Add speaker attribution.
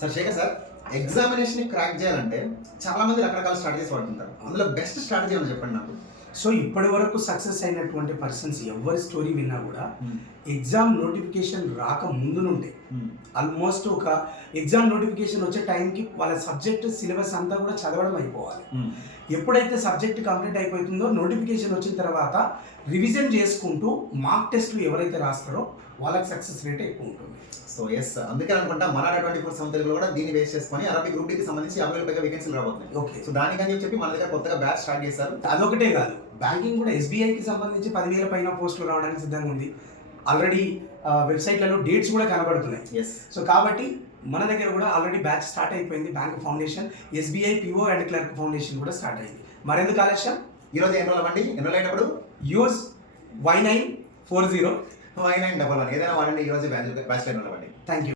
Speaker 1: Sir Shekhar sir examination crack చేయాలంటే చాలా మంది రకరకాల స్ట్రాటజీస్ వాడుతుంటారు. అందులో బెస్ట్ స్ట్రాటజీ ఏమైనా చెప్పండి నాకు?
Speaker 2: సో ఇప్పటి వరకు సక్సెస్ అయినటువంటి పర్సన్స్ ఎవరి స్టోరీ విన్నా కూడా ఎగ్జామ్ నోటిఫికేషన్ రాక ముందు నుండే ఆల్మోస్ట్ ఒక ఎగ్జామ్ నోటిఫికేషన్ వచ్చే టైంకి వాళ్ళ సబ్జెక్ట్ సిలబస్ అంతా కూడా చదవడం అయిపోవాలి. ఎప్పుడైతే సబ్జెక్ట్ కంప్లీట్ అయిపోతుందో నోటిఫికేషన్ వచ్చిన తర్వాత రివిజన్ చేసుకుంటూ మార్క్ టెస్ట్లు ఎవరైతే రాస్తారో వాళ్ళకి సక్సెస్ రేట్ ఎక్కువ ఉంటుంది.
Speaker 1: సో ఎస్ అందుకే అనుకుంటా మన ట్వంటీ ఫోర్ సెవెన్ తెలుగులో కూడా దీన్ని బేస్ చేసుకొని అరబీ గ్రూప్కి సంబంధించి యాభై వేల పైగా వేకెన్సీలు రాబోతున్నాయి.
Speaker 2: ఓకే
Speaker 1: సో దానికని చెప్పి మన దగ్గర కొత్తగా బ్యాచ్ స్టార్ట్ చేశారు.
Speaker 2: అదొకటే కాదు. బ్యాంకింగ్ కూడా ఎస్బీఐకి సంబంధించి పదివేల పైన పోస్టులు రావడానికి సిద్ధంగా ఉంది. ఆల్రెడీ వెబ్సైట్లలో డేట్స్ కూడా కనబడుతున్నాయి.
Speaker 1: ఎస్
Speaker 2: సో కాబట్టి మన దగ్గర కూడా ఆల్రెడీ బ్యాచ్ స్టార్ట్ అయిపోయింది bank foundation SBI PO and clerk foundation కూడా స్టార్ట్ అయింది. మరెందుకు ఆలస్యం?
Speaker 1: ఈ రోజు ఎన్రోల్ అవ్వండి? ఎన్రోల్ అయినప్పుడు?
Speaker 2: Use Y nine four zero
Speaker 1: Y nine double one ఏదైనా వాడండి ఈ రోజు బ్యాచ్ బ్యాచ్ ఎన్రోల్ అవ్వండి?
Speaker 2: Thank you